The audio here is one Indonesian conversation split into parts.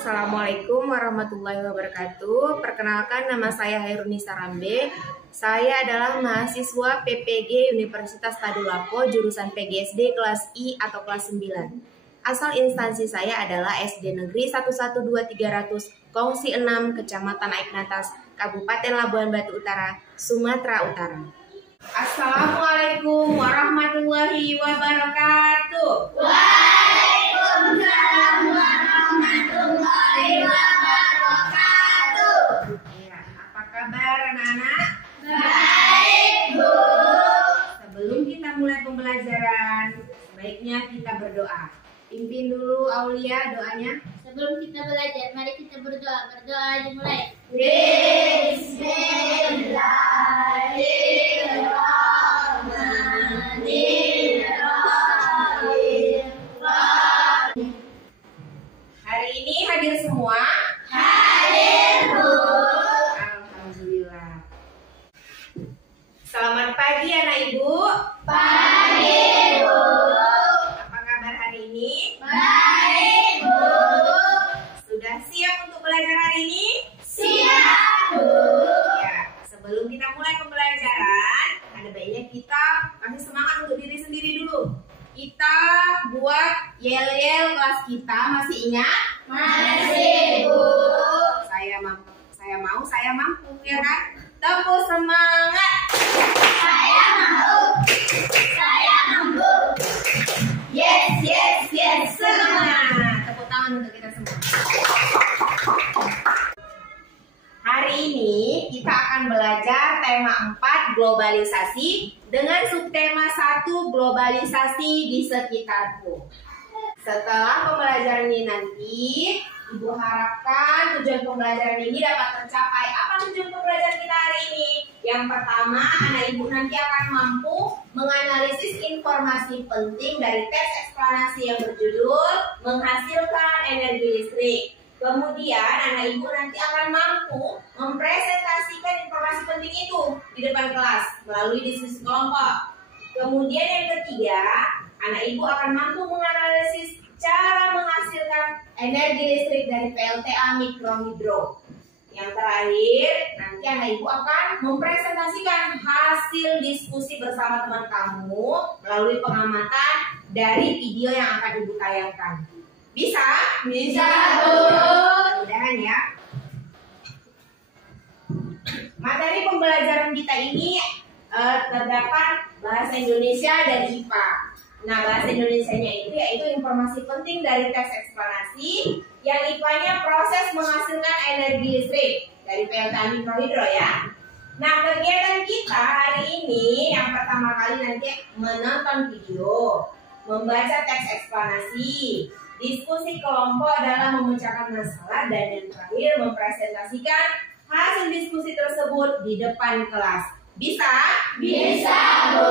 Assalamualaikum warahmatullahi wabarakatuh. Perkenalkan, nama saya Hairunisa Rambe. Saya adalah mahasiswa PPG Universitas Tadulako jurusan PGSD kelas I atau kelas 9. Asal instansi saya adalah SD Negeri 112-300 Kongsi 6 Kecamatan Aiknatas, Kabupaten Labuan Batu Utara, Sumatera Utara. Assalamualaikum warahmatullahi wabarakatuh. Waalaikumsalam warahmatullahi wabarakatuh. Ya, apa kabar anak-anak? Baik, Bu. Sebelum kita mulai pembelajaran, sebaiknya kita berdoa. Pimpin dulu Aulia doanya. Sebelum kita belajar, mari kita berdoa. Berdoa dimulai. Bismillahirrahmanirrahim. Hari ini hadir semua? Hadir, Bu. Alhamdulillah. Selamat pagi anak ibu. Pagi, Bu. Apa kabar hari ini? Baik, Bu. Sudah siap untuk belajar hari ini? Siap, Bu. Ya, sebelum kita mulai pembelajaran, ada baiknya kita kasih semangat untuk diri sendiri dulu. Kita buat yel-yel kelas kita, masih ingat? Masih, Bu. Saya mampu, ya kan? Tepuk semangat. Saya mampu. Yes, yes, yes. Semangat. Tepuk tangan untuk kita semua. Hari ini kita akan belajar tema 4 globalisasi dengan subtema 1 globalisasi di sekitarku. Setelah pembelajaran ini nanti, Ibu harapkan tujuan pembelajaran ini dapat tercapai. Apa tujuan pembelajaran kita hari ini? Yang pertama, anak ibu nanti akan mampu menganalisis informasi penting dari teks eksplanasi yang berjudul menghasilkan energi listrik. Kemudian anak ibu nanti akan mampu mempresentasikan informasi penting itu di depan kelas melalui diskusi kelompok. Kemudian yang ketiga, anak ibu akan mampu menganalisis cara menghasilkan energi listrik dari PLTA mikrohidro. Yang terakhir, nanti anak ibu akan mempresentasikan hasil diskusi bersama teman kamu melalui pengamatan dari video yang akan ibu tayangkan. Bisa? Bisa, Bu. Mudah-mudahan ya. Materi pembelajaran kita ini terdapat bahasa Indonesia dan IPA. Nah, bahasa Indonesianya itu yaitu informasi penting dari teks eksplanasi, yang IPA-nya proses menghasilkan energi listrik dari PLTA mikrohidro ya. Nah, kegiatan kita hari ini yang pertama kali nanti menonton video, membaca teks eksplanasi, diskusi kelompok dalam memecahkan masalah, dan yang terakhir mempresentasikan hasil diskusi tersebut di depan kelas. Bisa? Bisa, Bu.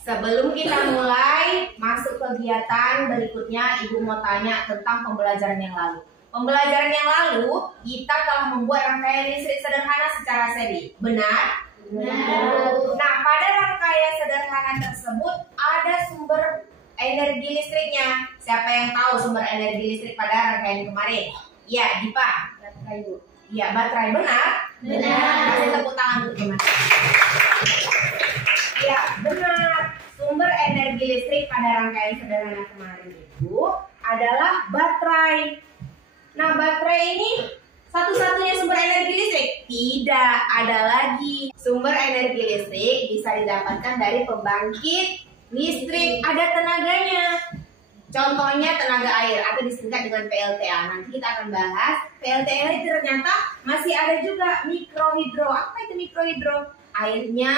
Sebelum kita mulai masuk kegiatan berikutnya, Ibu mau tanya tentang pembelajaran yang lalu. Pembelajaran yang lalu, kita telah membuat rangkaian listrik sederhana secara seri. Benar? Benar. Nah, pada rangkaian sederhana tersebut ada sumber energi listriknya. Siapa yang tahu sumber energi listrik pada rangkaian kemarin? Ya, Dipa. Baterai, Bu. Ya, baterai. Benar? Benar. Kasih tepuk tangan untuk teman. Ya, benar. Sumber energi listrik pada rangkaian sederhana kemarin itu adalah baterai. Nah, baterai ini satu-satunya sumber energi listrik? Tidak, ada lagi. Sumber energi listrik bisa didapatkan dari pembangkit listrik, ada tenaganya. Contohnya tenaga air atau disingkat dengan PLTA. Nanti kita akan bahas. PLTA itu ternyata masih ada juga mikrohidro. Apa itu mikrohidro? Airnya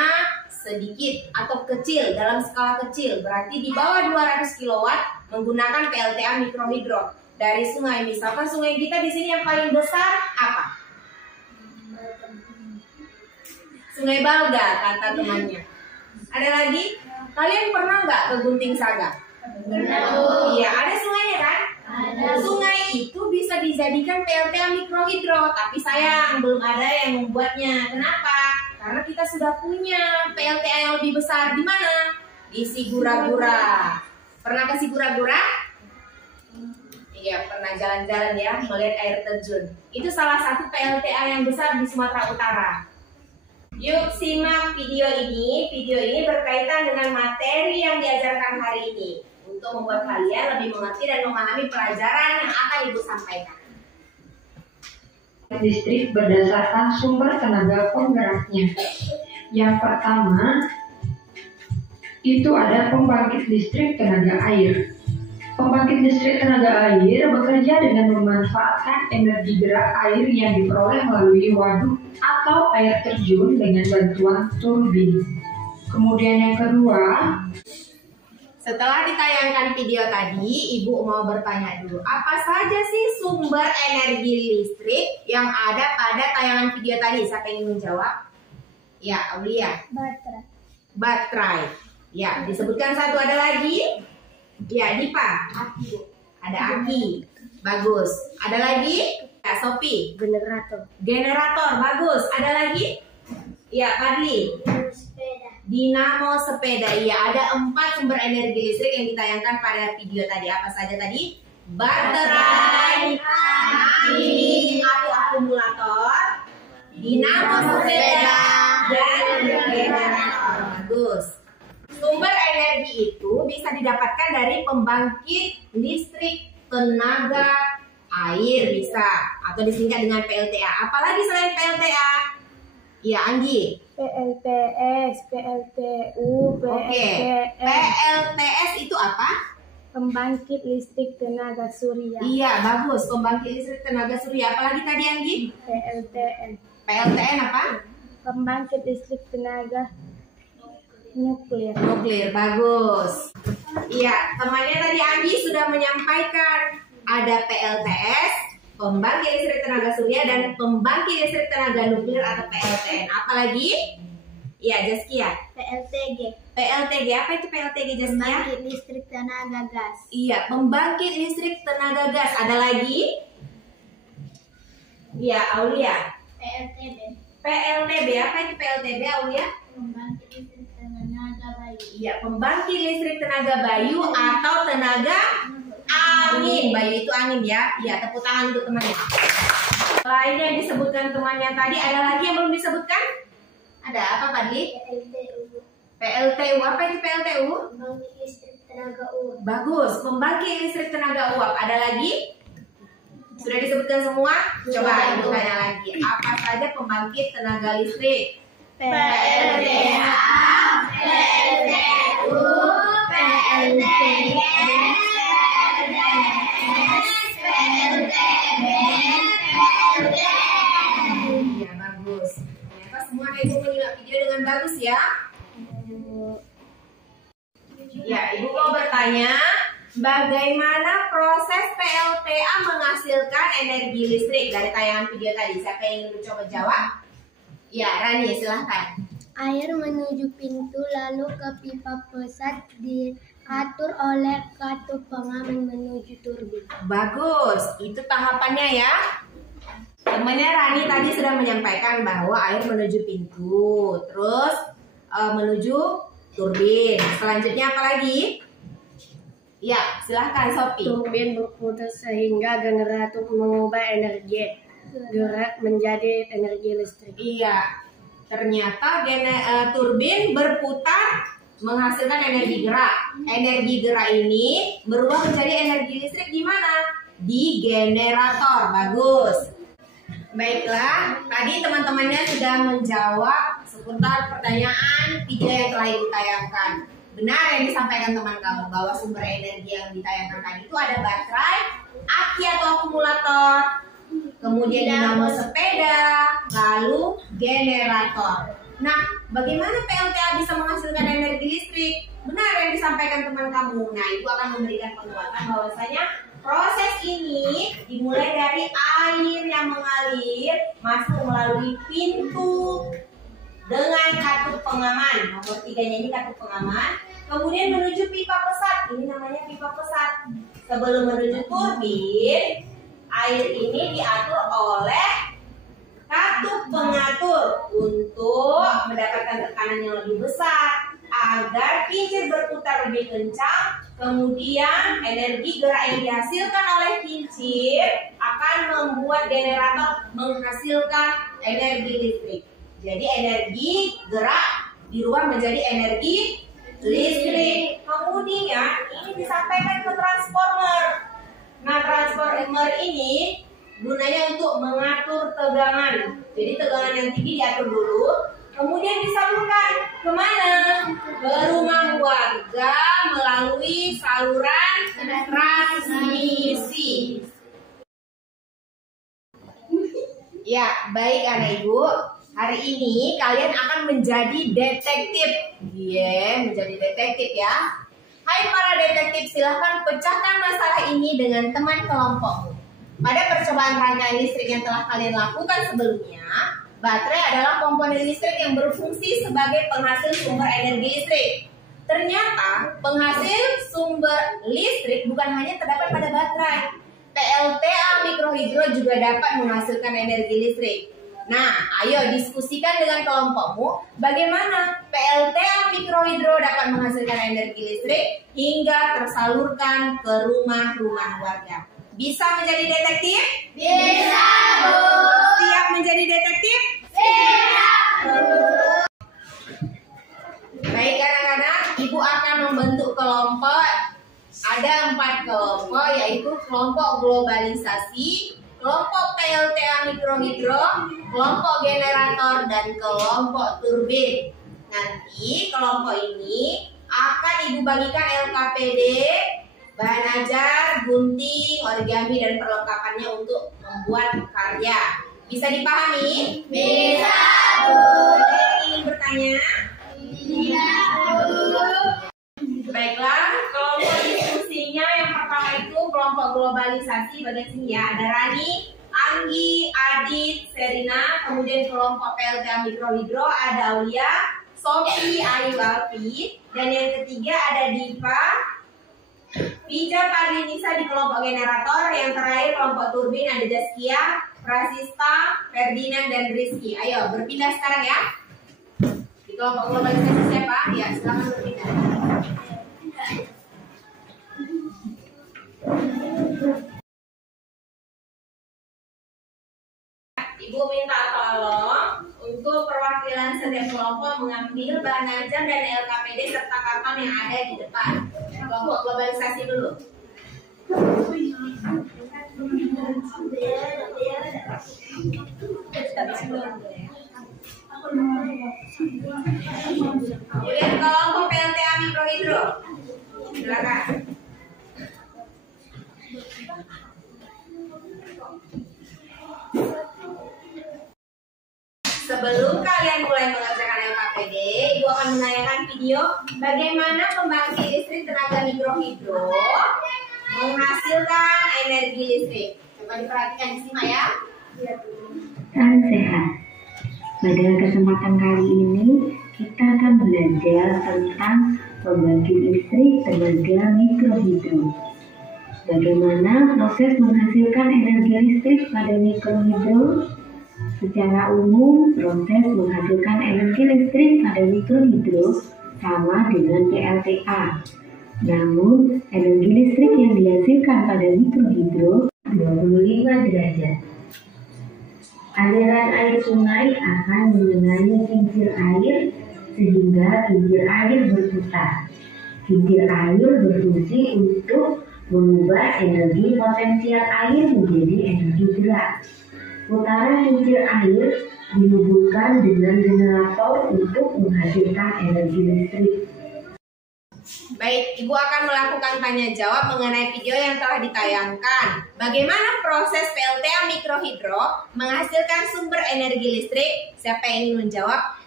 sedikit atau kecil, dalam skala kecil, berarti di bawah 200 kW menggunakan PLTA mikrohidro dari sungai. Misalkan sungai kita di sini yang paling besar apa? Sungai Balga, kata temannya. Ada lagi? Kalian pernah nggak ke Gunting Saga? Iya, ada sungainya kan? Ada. Sungai itu bisa dijadikan PLTA mikrohidro, tapi sayang belum ada yang membuatnya. Kenapa? Karena kita sudah punya PLTA yang lebih besar. Di mana? Di Sigura-gura. Pernah ke Sigura-gura? Iya, pernah jalan-jalan ya, melihat air terjun. Itu salah satu PLTA yang besar di Sumatera Utara. Yuk simak video ini. Video ini berkaitan dengan materi yang diajarkan hari ini untuk membuat kalian lebih mengerti dan memahami pelajaran yang akan Ibu sampaikan. Listrik berdasarkan sumber tenaga penggeraknya. Yang pertama, itu ada pembangkit listrik tenaga air. Pembangkit listrik tenaga air bekerja dengan memanfaatkan energi gerak air yang diperoleh melalui waduk atau air terjun dengan bantuan turbin. Kemudian yang kedua, setelah ditayangkan video tadi, Ibu mau bertanya dulu, apa saja sih sumber energi listrik yang ada pada tayangan video tadi? Siapa yang ingin menjawab? Ya, Aulia. Baterai. Baterai. Ya, disebutkan satu, ada lagi? Ya, Dipa. Aki. Ada aki. Bagus. Ada lagi? Kak Sophie. Generator. Generator. Bagus. Ada lagi? Ya, Fadli. Sepeda. Dinamo sepeda. Iya, ada 4 sumber energi listrik yang ditayangkan pada video tadi. Apa saja tadi? Baterai, aki atau akumulator, dinamo sepeda, dan generator. Bagus. Sumber energi itu bisa didapatkan dari pembangkit listrik tenaga air bisa, atau disingkat dengan PLTA. Apalagi selain PLTA? Iya, Anggi. PLTS, PLTU, Oke. PLTS itu apa? Pembangkit listrik tenaga surya. Iya, bagus. Pembangkit listrik tenaga surya. Apalagi tadi, Anggi? PLTN. PLTN apa? Pembangkit listrik tenaga nuklir. Nuklir. Bagus. Iya, temannya tadi Anggi sudah menyampaikan ada PLTS, pembangkit listrik tenaga surya, dan pembangkit listrik tenaga nuklir atau PLTN. Apalagi? Iya, Jaskia. PLTG. PLTG, apa itu PLTG, Jaskia? Pembangkit listrik tenaga gas. Iya, pembangkit listrik tenaga gas. Ada lagi? Iya, Aulia. PLTB. PLTB, apa itu PLTB, Aulia? Pembangkit listrik tenaga bayu. Iya, pembangkit listrik tenaga bayu atau tenaga angin. Bayu itu angin ya. Iya, tepuk tangan untuk temannya. Selain yang disebutkan temannya tadi, ada lagi yang belum disebutkan? Ada apa, Fadli? PLTU. PLTU, apa itu PLTU? Pembangkit listrik tenaga uap. Bagus, pembangkit listrik tenaga uap. Ada lagi? Sudah disebutkan semua? Coba Ibu tanya lagi. Apa saja pembangkit tenaga listrik? PLTA, PLTU, PLTS, Iya, bagus. Ternyata semua Ibu menyimak video dengan bagus ya. Ya, Ibu mau bertanya, bagaimana proses PLTA menghasilkan energi listrik dari tayangan video tadi? Siapa yang ingin mencoba jawab? Ya, Rani, silahkan. Air menuju pintu lalu ke pipa pesat diatur oleh katup pengaman menuju turbin. Bagus, itu tahapannya ya. Temannya Rani tadi sudah menyampaikan bahwa air menuju pintu, terus menuju turbin. Selanjutnya apa lagi? Ya, silahkan Sophie. Turbin berputar sehingga generator mengubah energi gerak menjadi energi listrik. Iya, ternyata turbin berputar menghasilkan energi gerak. Energi gerak ini berubah menjadi energi listrik di mana? Di generator. Bagus. Baiklah, tadi teman-temannya sudah menjawab seputar pertanyaan video yang telah Ibu tayangkan. Benar yang disampaikan teman kamu bahwa sumber energi yang ditayangkan tadi itu ada baterai, aki atau akumulator, kemudian dinamo sepeda, lalu generator. Nah, bagaimana PLTA bisa menghasilkan energi listrik? Benar yang disampaikan teman kamu. Nah, itu akan memberikan penguatan bahwasanya proses ini dimulai dari air yang mengalir masuk melalui pintu dengan katup pengaman. Nomor 3-nya ini katup pengaman. Kemudian menuju pipa pesat. Ini namanya pipa pesat. Sebelum menuju turbin, air ini diatur oleh katup pengatur untuk mendapatkan tekanan yang lebih besar agar kincir berputar lebih kencang, Kemudian energi gerak yang dihasilkan oleh kincir akan membuat generator menghasilkan energi listrik. Jadi energi gerak dirubah menjadi energi listrik. Kemudian ini disampaikan ke transformer. Nah, transformer ini gunanya untuk mengatur tegangan. Jadi tegangan yang tinggi diatur dulu, kemudian disalurkan kemana? Ke rumah warga melalui saluran transmisi. Ya, baik anak ibu. Hari ini kalian akan menjadi detektif. Menjadi detektif ya. Hai para detektif, silahkan pecahkan masalah ini dengan teman kelompokmu. Pada percobaan rangkaian listrik yang telah kalian lakukan sebelumnya, baterai adalah komponen listrik yang berfungsi sebagai penghasil sumber energi listrik. Ternyata penghasil sumber listrik bukan hanya terdapat pada baterai. PLTA mikrohidro juga dapat menghasilkan energi listrik. Nah, ayo diskusikan dengan kelompokmu bagaimana PLTA mikrohidro dapat menghasilkan energi listrik hingga tersalurkan ke rumah-rumah warga. Bisa menjadi detektif? Bisa, Bu. Siap menjadi detektif? Siap, Bu. Baik anak-anak, Ibu akan membentuk kelompok. Ada 4 kelompok, yaitu kelompok globalisasi, kelompok PLTA mikrohidro, kelompok generator, dan kelompok turbin. Nanti kelompok ini akan Ibu bagikan LKPD, bahan ajar, gunting, origami, dan perlengkapannya untuk membuat karya. Bisa dipahami? Bisa, Bu. Ada yang ingin bertanya? Iya, Bu. Baiklah, kelompok diskusinya yang pertama itu kelompok globalisasi. Bagian sini ya, ada Rani, Anggi, Adit, Serina. Kemudian kelompok PLTA mikrohidro ada Aulia, Sofi, Ayu, Alfi. Dan yang ketiga ada Diva, Pija, Parli, Nisa di kelompok generator. Yang terakhir kelompok turbin ada Jaskia, Prasista, Ferdinand, dan Rizky. Ayo berpindah sekarang ya. Di kelompok globalisasi siapa? Ya, silakan berpindah. Ibu minta tolong untuk perwakilan setiap kelompok mengambil bahan ajar dan LKPD serta karton yang ada di depan. Kelompok globalisasi dulu. Kemudian kelompok PLTA mikrohidro. Silakan. Sebelum kalian mulai mengerjakan LKPD, Ibu akan menayangkan video bagaimana pembangkit listrik tenaga mikrohidro menghasilkan energi listrik. Coba diperhatikan, disimak ya. Salam sehat. Pada kesempatan kali ini kita akan belajar tentang pembangkit listrik tenaga mikrohidro. Bagaimana proses menghasilkan energi listrik pada mikrohidro? Secara umum, proses menghasilkan energi listrik pada mikrohidro sama dengan PLTA. Namun, energi listrik yang dihasilkan pada mikrohidro 25 derajat. Aliran air sungai akan mengenai kincir air sehingga kincir air berputar. Kincir air berfungsi untuk mengubah energi potensial air menjadi energi gerak. Putaran kincir air dihubungkan dengan generator untuk menghasilkan energi listrik. Baik, Ibu akan melakukan tanya jawab mengenai video yang telah ditayangkan. Bagaimana proses PLTA mikrohidro menghasilkan sumber energi listrik? Siapa yang ingin menjawab?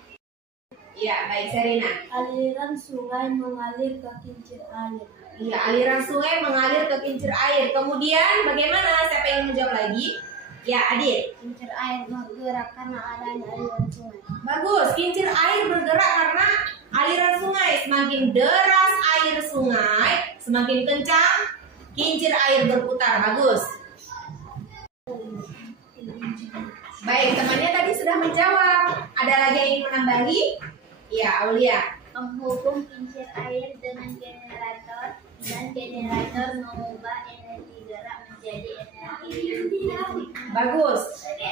Iya, baik, Serina. Aliran sungai mengalir ke kincir air. Iya, aliran sungai mengalir ke kincir air. Kemudian bagaimana? Siapa yang ingin menjawab lagi? Ya, Adit. Kincir air bergerak karena adanya aliran sungai. Bagus, kincir air bergerak karena aliran sungai. Semakin deras air sungai, semakin kencang kincir air berputar. Bagus. Baik, temannya tadi sudah menjawab. Ada lagi yang ingin menambahi? Ya, Aulia. Menghubung kincir air dengan generator Dan generator mengubah energi gerak menjadi energi listrik. Bagus.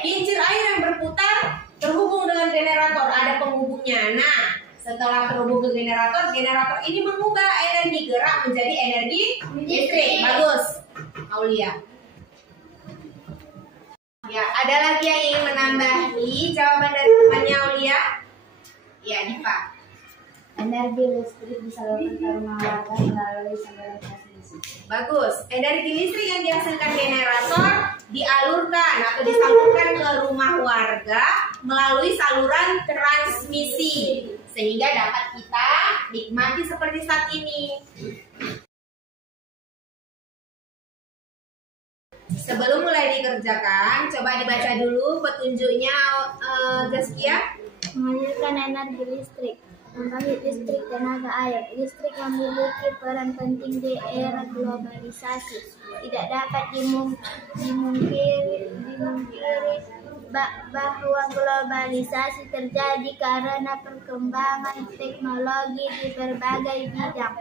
Kincir air yang berputar terhubung dengan generator, ada penghubungnya. Nah, setelah terhubung ke generator, generator ini mengubah energi gerak menjadi energi listrik. Bagus, Aulia. Ya, ada lagi yang ingin menambahi jawaban dari temannya Aulia? Ya, Diva. Energi listrik disalurkan ke rumah warga melalui saluran transmisi. Bagus. Energi listrik yang dihasilkan generator dialurkan atau disalurkan ke rumah warga melalui saluran transmisi sehingga dapat kita nikmati seperti saat ini. Sebelum mulai dikerjakan, coba dibaca dulu petunjuknya, Zaskia. Menghasilkan energi listrik. Pembangkit listrik tenaga air. Listrik memiliki peran penting di era globalisasi. Tidak dapat dimungkiri bahwa globalisasi terjadi karena perkembangan teknologi di berbagai bidang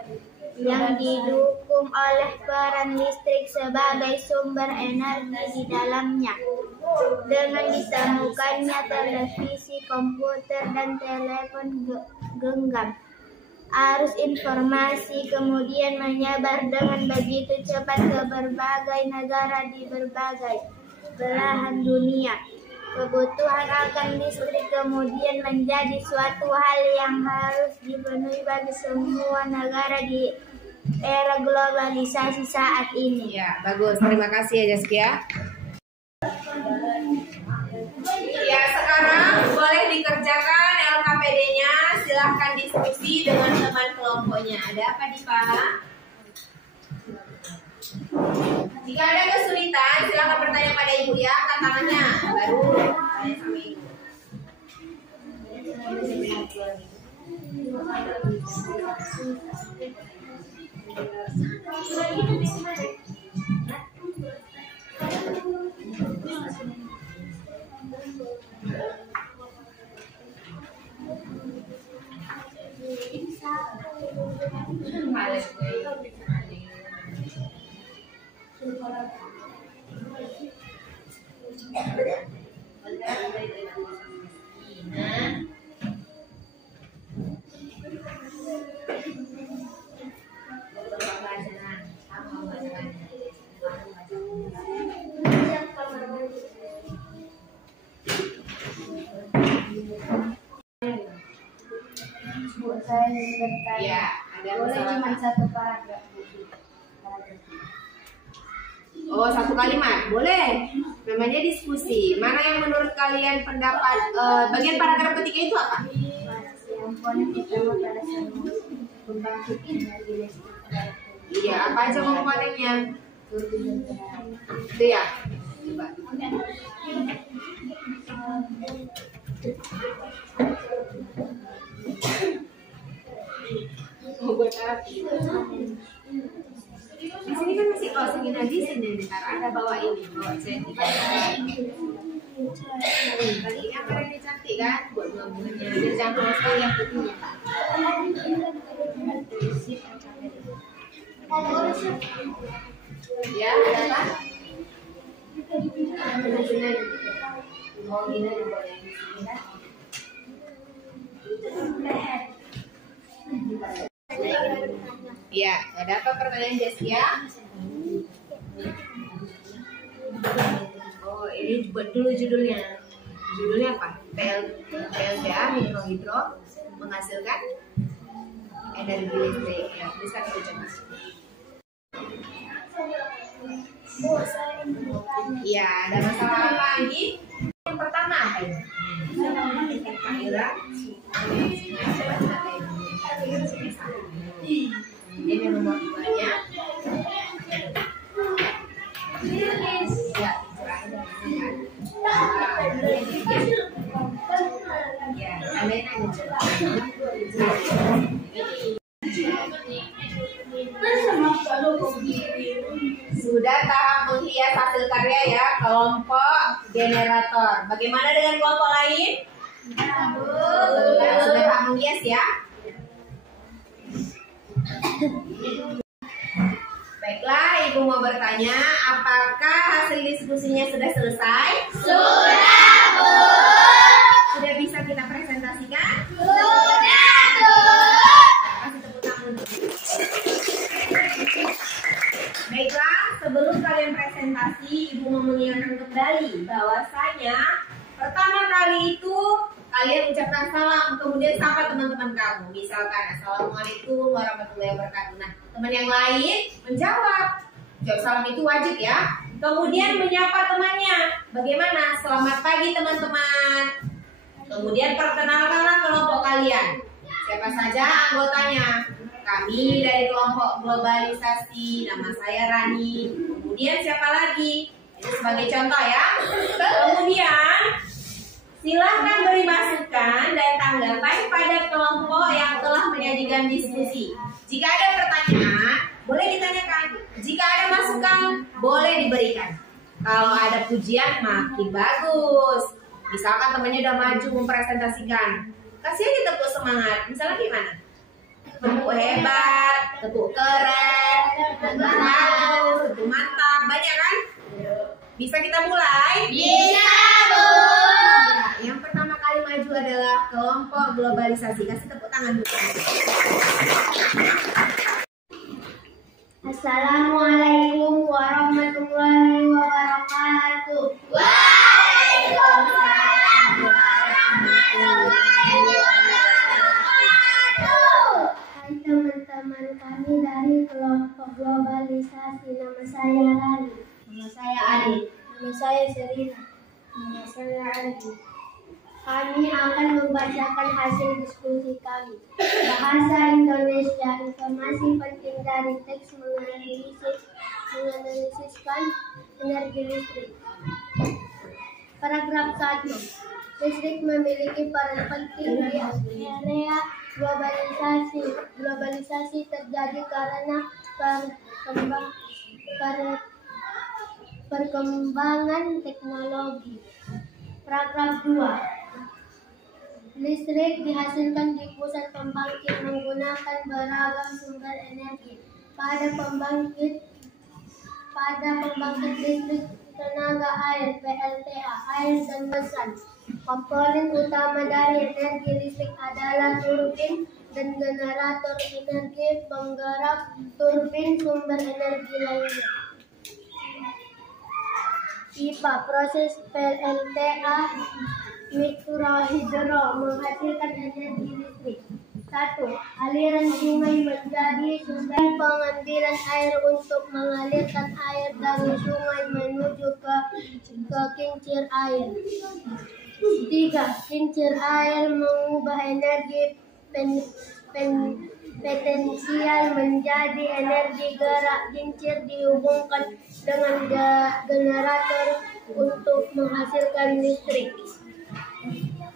yang didukung oleh peran listrik sebagai sumber energi di dalamnya. Dengan ditemukannya televisi, komputer, dan telepon genggam, arus informasi kemudian menyebar dengan begitu cepat ke berbagai negara di berbagai belahan dunia. Kebutuhan akan listrik kemudian menjadi suatu hal yang harus dipenuhi bagi semua negara di era globalisasi saat ini. Ya, bagus. Terima kasih ya, Zaskia. Ya, sekarang boleh dikerjakan LKPD-nya. Silahkan diskusi dengan teman kelompoknya. Ada apa, Diva? Jika ada kesulitan, silakan bertanya pada ibu ya, angkat tangannya. Baru tanya sama ibu. Saya bertanya, Ya, ada boleh masalah. cuma satu paragraf? Oh, satu kalimat, boleh. Namanya diskusi. Mana yang menurut kalian pendapat bagian paragraf ketiga itu apa? Komponen utama pada semua pembangkit energi listrik. Iya, apa aja komponennya? Itu ya. Coba. Mau buat apa? Di sini kan masih segini lagi sini bentar. Ada bawa ini, bawa cantik. Kali yang keren ini cantik kan? Buat gabungannya. Biar campur sekali yang putihnya. Ya, ada apa? Oh, ini ada bawa yang di sini kan? Ya, ada apa pertanyaan Jaskia? Oh, ini buat dulu judulnya. Judulnya apa? PLTA mikrohidro menghasilkan energi listrik. Ya, bisa kita coba. Iya, ada masalah apa lagi? Yang pertama apa ini? Aliran. Ini nomor 2-nya. Ya, kalian aja. Sudah tahap menghias hasil karya ya, kelompok generator. Bagaimana dengan kelompok lain? Sudah tahap menghias ya. Baiklah, Ibu mau bertanya, apakah hasil diskusinya sudah selesai? Sudah, Bu. Sudah bisa kita presentasikan? Sudah, Bu. Kasih tepuk tangan untuk Baiklah, sebelum kalian presentasi, Ibu mau mengingatkan kembali bahwasanya pertama kali itu kalian ucapkan salam, kemudian sapa teman-teman kamu. Misalkan, Assalamualaikum warahmatullahi wabarakatuh. Nah, teman yang lain menjawab. Jawab salam itu wajib ya. Kemudian menyapa temannya. Bagaimana? Selamat pagi teman-teman. Kemudian perkenalkanlah kelompok kalian. Siapa saja anggotanya? Kami dari kelompok globalisasi. Nama saya Rani. Kemudian siapa lagi? Itu sebagai contoh ya. Kemudian silahkan beri masukan dan tanggapan pada kelompok yang telah menyajikan diskusi. Jika ada pertanyaan, boleh ditanyakan. Jika ada masukan, boleh diberikan. Kalau ada pujian, makin bagus. Misalkan temannya udah maju mempresentasikan, kasih aja tepuk semangat. Misalnya gimana? Tepuk hebat, tepuk keren, tepuk bagus, tepuk mantap. Banyak kan? Bisa kita mulai? Bisa, Bu. Yang pertama kali maju adalah kelompok globalisasi. Kasih tepuk tangan dulu. Assalamualaikum warahmatullahi wabarakatuh. Waalaikumsalam warahmatullahi wabarakatuh. Hai teman-teman kami dari kelompok globalisasi. Nama saya Rani. Nama saya Adi. Nama saya Serina. Nama saya Adi. Kami akan membacakan hasil diskusi kami. Bahasa Indonesia, informasi penting dari teks menganalisiskan energi listrik. Paragraf 1. Listrik memiliki peran penting di area globalisasi. Globalisasi terjadi karena perkembangan teknologi. Paragraf 2. Listrik dihasilkan di pusat pembangkit menggunakan beragam sumber energi. Pada pembangkit listrik tenaga air (PLTA), air dan mesin. Komponen utama dari energi listrik adalah turbin dan generator energi penggerak turbin sumber energi lainnya. IPA, proses PLTA mikrohidro menghasilkan energi listrik. 1. Aliran sungai menjadi sumber pengambilan air untuk mengalirkan air dari sungai menuju ke kincir air. 3. Kincir air mengubah energi potensial menjadi energi gerak. Kincir dihubungkan dengan generator untuk menghasilkan listrik.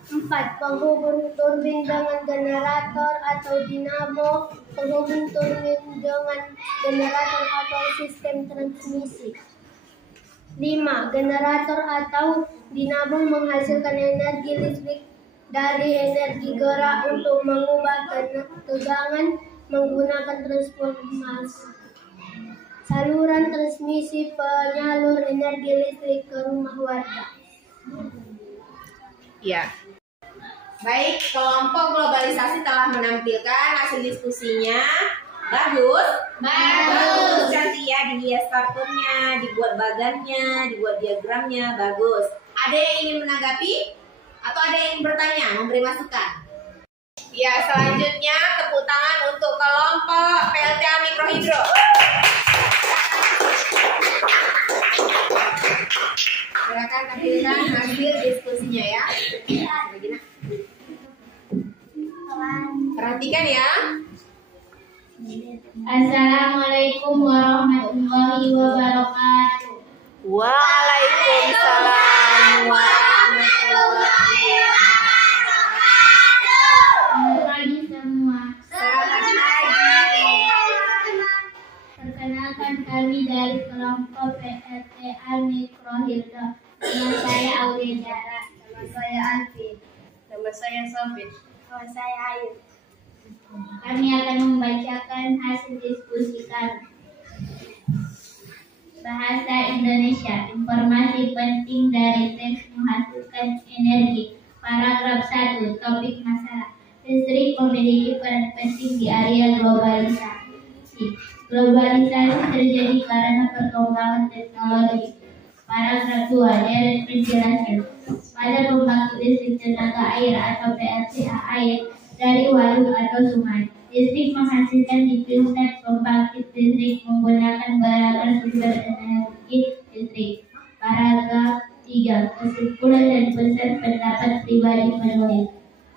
4. Penghubung turbin dengan generator atau dinamo. Penghubung turbin dengan generator atau sistem transmisi. 5. Generator atau dinamo menghasilkan energi listrik dari energi gerak untuk mengubah tegangan menggunakan transformasi. Saluran transmisi penyalur energi listrik ke rumah warga. Ya. Baik, kelompok globalisasi telah menampilkan hasil diskusinya. Bagus? Bagus. Cantik ya, dihias kartunnya, dibuat bagannya, dibuat diagramnya. Bagus. Ada yang ingin menanggapi? Atau ada yang bertanya, memberi masukan? Ya, selanjutnya tepuk tangan untuk kelompok PLTA Mikrohidro. Silakan tampilkan hasil diskusinya ya. Perhatikan ya. Assalamualaikum warahmatullahi wabarakatuh. Waalaikumsalam warahmatullahi wabarakatuh. Selamat pagi semua. Selamat pagi. Perkenalkan kami dari kelompok PLTA Mikrohidro. Nama saya Auliara. Nama saya Alvin. Nama saya Sofit. Nama saya Ayu. Kami akan membacakan hasil diskusi kami. Bahasa Indonesia. Informasi penting dari teks menghasilkan energi. Paragraf 1. Topik masalah. Listrik memiliki peran penting di area globalisasi. Globalisasi terjadi karena perkembangan teknologi. Paragraf 2. Deret penjelasan. Pada pembangkit listrik tenaga air atau PLTA air dari waduk atau sungai, listrik menghasilkan di pusat pembangkit listrik menggunakan beragam sumber energi listrik. Paragraf 3. Kesimpulan dan pesan pendapat pribadi penulis.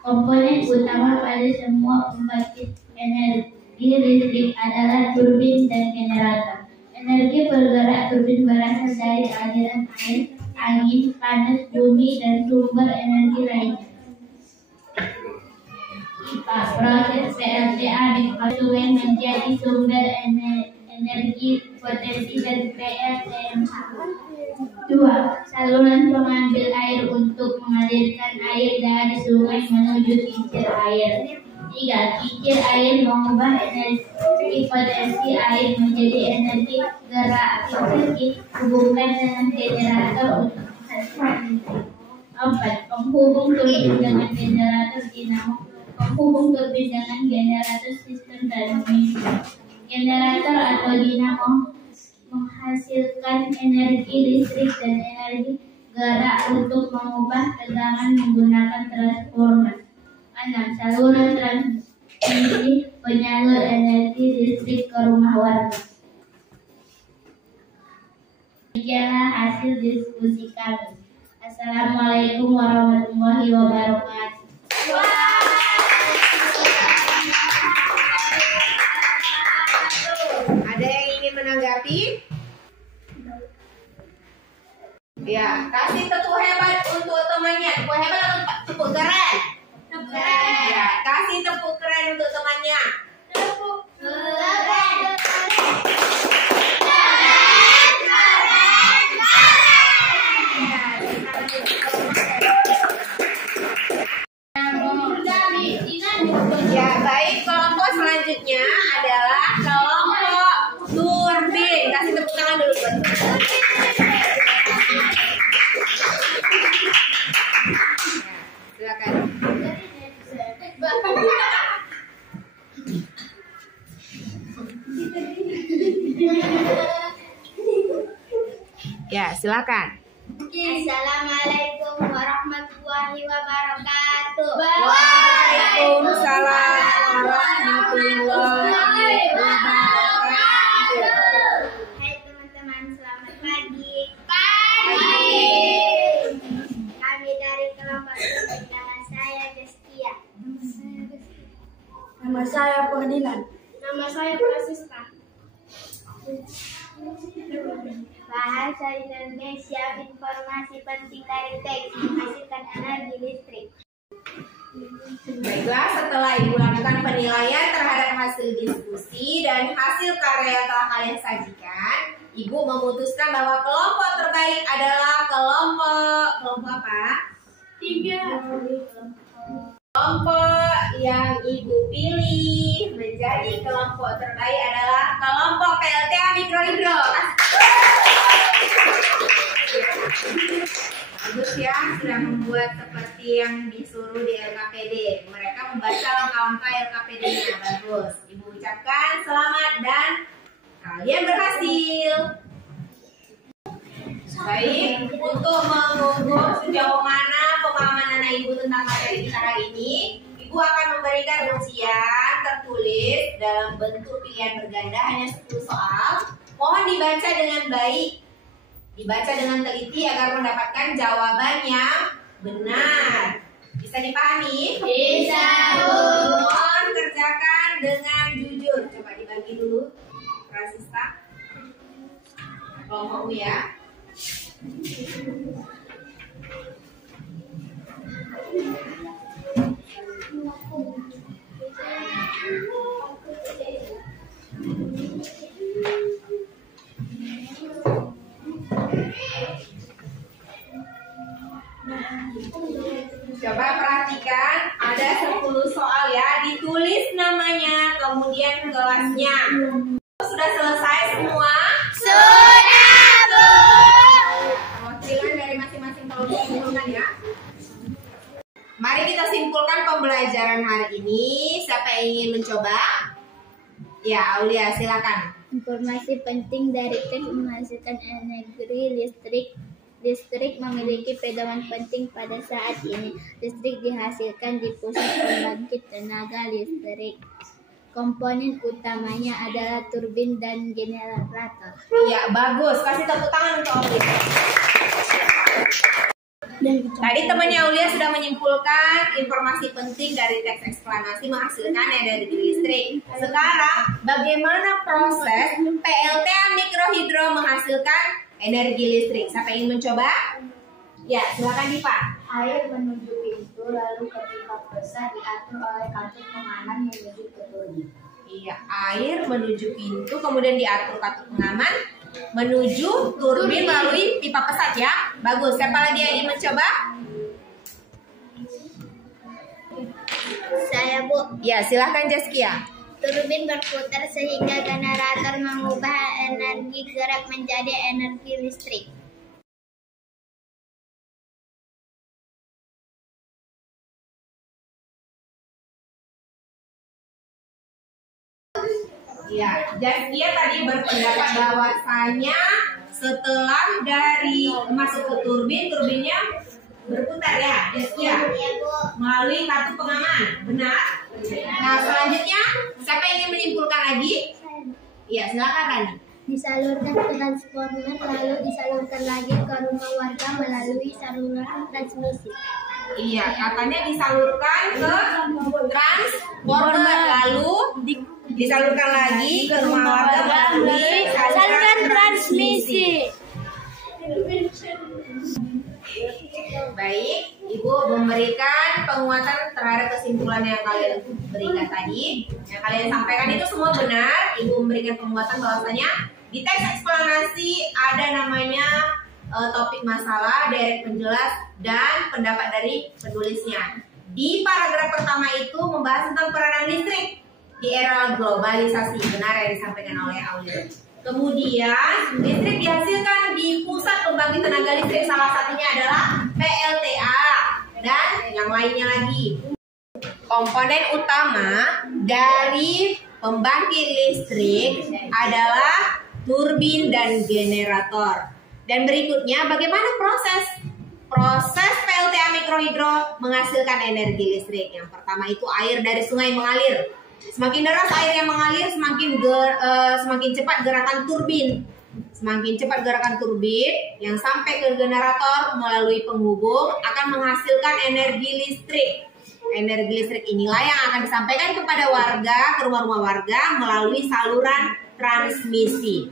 Komponen utama pada semua pembangkit energi listrik adalah turbin dan generator. Energi bergerak turbin berasal dari aliran air, angin, panas bumi, dan sumber energi lainnya. Proses PLTA dikonsumsi menjadi sumber energi potensi dan PLTMH. 2. Saluran pengambil air untuk mengalirkan air dari sungai menuju kincir air. 3. Kincir air mengubah energi potensi air menjadi energi gerak kincir dihubungkan dengan generator untuk menghasilkan listrik. 4. Penghubung turbin dengan generator dinamo. Penghubung turbin dengan generator sistem transmisi. Generator atau dinamo menghasilkan energi listrik dan energi gerak untuk mengubah tegangan menggunakan transformer. 6. Saluran transmisi penyalur energi listrik ke rumah warga. Demikianlah hasil diskusi kami. Assalamualaikum warahmatullahi wabarakatuh. Ada yang ingin menanggapi? Ya, kasih tepuk hebat untuk temannya. Tepuk hebat atau tepuk keren? Tepuk keren. Ya, kasih tepuk keren untuk temannya. Tepuk keren. Ya, baik. Kelompok selanjutnya adalah kelompok turbin. Kasih tepuk tangan dulu buat turbin. Silakan. Ya, silakan. Assalamualaikum warahmatullahi wabarakatuh. Waalaikumsalam warahmatullahi wabarakatuh. Hai teman-teman, selamat pagi. Kami dari kelompok turbin. Nama saya Destia. Nama saya Ferdinand. Nama saya Prasista. Bahasa Indonesia, informasi penting dari teks menghasilkan energi listrik. Baiklah, setelah Ibu lakukan penilaian terhadap hasil diskusi dan hasil karya yang telah kalian sajikan, Ibu memutuskan bahwa kelompok terbaik adalah kelompok apa? 3. Kelompok yang Ibu pilih menjadi kelompok terbaik adalah kelompok PLTA Mikrohidro. Bagus ya, sudah membuat seperti yang disuruh di LKPD. Mereka membaca langkah-langkah LKPD-nya. Bagus. Ibu ucapkan selamat dan kalian berhasil. Baik, untuk mengukur sejauh mana pemahaman anak Ibu tentang materi kita hari ini, Ibu akan memberikan ujian tertulis dalam bentuk pilihan berganda hanya 10 soal. Mohon dibaca dengan baik, dibaca dengan teliti agar mendapatkan jawaban yang benar. Bisa dipahami? Bisa, Bu. Mohon kerjakan dengan jujur. Coba dibagi dulu, Prasista. Kelompokmu ya. Coba perhatikan, ada 10 soal ya, ditulis namanya, kemudian kelasnya. Sudah selesai semua? Sudah. yang ingin mencoba? Ya, Aulia silakan. Informasi penting dari teks menghasilkan energi listrik. Listrik memiliki pedoman penting pada saat ini. Listrik dihasilkan di pusat pembangkit tenaga listrik. Komponen utamanya adalah turbin dan generator. Ya, bagus. Kasih tepuk tangan untuk Aulia. Tadi temannya Aulia sudah menyimpulkan informasi penting dari teks eksplanasi menghasilkan energi listrik. Sekarang, bagaimana proses PLTA mikrohidro menghasilkan energi listrik? Siapa yang ingin mencoba? Ya, silakan Diva. Air menuju pintu lalu ke pipa besar diatur oleh katup pengaman menuju ke turbin. Iya, air menuju pintu kemudian diatur katup pengaman menuju turbin melalui pipa pesat ya. Bagus. Siapa lagi yang ingin mencoba? Saya, Bu. Ya, silahkan Jaskia. Turbin berputar sehingga generator mengubah energi gerak menjadi energi listrik. Ya, Jaskia tadi berpendapat bahwasanya setelah dari masuk ke turbin, turbinnya berputar ya, Jaskia, melalui kartu pengaman, benar? Nah, selanjutnya siapa yang ingin menyimpulkan lagi? Ya, silakan Rani. Disalurkan ke transformer lalu disalurkan lagi ke rumah warga melalui saluran transmisi. Iya, katanya disalurkan ke transformer lalu disalurkan lagi ke rumah warga melalui saluran transmisi. Baik, Ibu memberikan penguatan terhadap kesimpulan yang kalian berikan tadi. Yang kalian sampaikan itu semua benar. Ibu memberikan penguatan bahwasanya di teks eksplanasi ada namanya topik masalah, derek penjelas, dan pendapat dari penulisnya. Di paragraf pertama itu membahas tentang peranan listrik di era globalisasi, benar yang disampaikan oleh Aulia. Kemudian listrik dihasilkan di pusat pembangkit tenaga listrik, salah satunya adalah PLTA dan yang lainnya lagi. Komponen utama dari pembangkit listrik adalah turbin dan generator. Dan berikutnya bagaimana proses PLTA mikrohidro menghasilkan energi listrik. Yang pertama itu air dari sungai mengalir. Semakin deras air yang mengalir, semakin cepat gerakan turbin. Semakin cepat gerakan turbin yang sampai ke generator melalui penghubung akan menghasilkan energi listrik. Energi listrik inilah yang akan disampaikan kepada warga, ke rumah-rumah warga melalui saluran transmisi.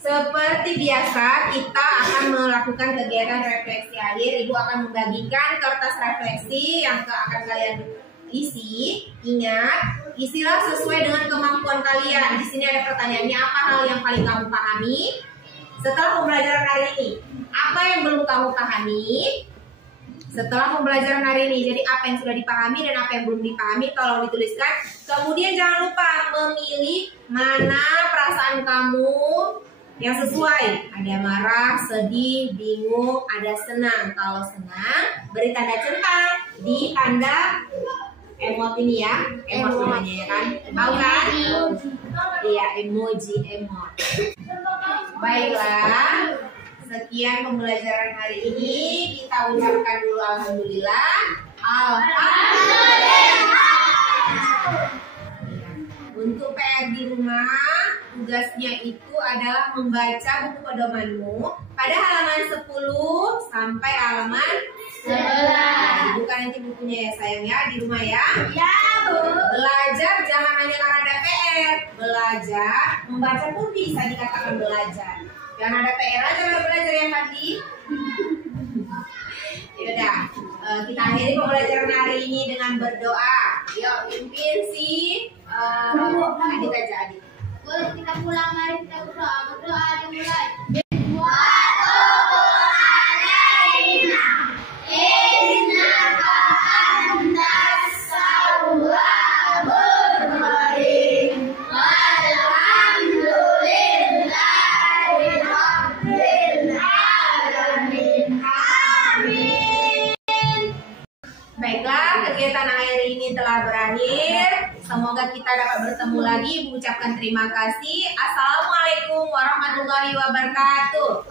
Seperti biasa, kita akan melakukan kegiatan refleksi akhir. Ibu akan membagikan kertas refleksi yang akan kalian isi. Ingat, isilah sesuai dengan kemampuan kalian. Di sini ada pertanyaannya, apa hal yang paling kamu pahami setelah pembelajaran hari ini? Apa yang belum kamu pahami setelah pembelajaran hari ini? Jadi apa yang sudah dipahami dan apa yang belum dipahami tolong dituliskan. Kemudian jangan lupa memilih mana perasaan kamu yang sesuai. Ada marah, sedih, bingung, ada senang. Kalau senang beri tanda centang di tanda emot ini ya. Emot namanya ya kan? Tahu kan? Iya, emoji emot. Baiklah. Sekian pembelajaran hari ini. Kita ucapkan dulu alhamdulillah. Alhamdulillah. Untuk PR di rumah, tugasnya itu adalah membaca buku pedomanmu pada halaman 10 sampai halaman 11. Bukan nanti bukunya ya sayang ya, di rumah ya. Ya, Bu. Belajar jangan hanya karena ada PR. Belajar, membaca pun bisa dikatakan belajar. Jangan ada PR aja kalau belajar yang tadi. Yaudah, kita akhiri pembelajaran hari ini dengan berdoa. Yuk, pimpin si Adit aja, Adit. Boleh kita pulang, mari kita berdoa. Berdoa dimulai. berakhir. Semoga kita dapat bertemu lagi. Mengucapkan terima kasih. Assalamualaikum warahmatullahi wabarakatuh.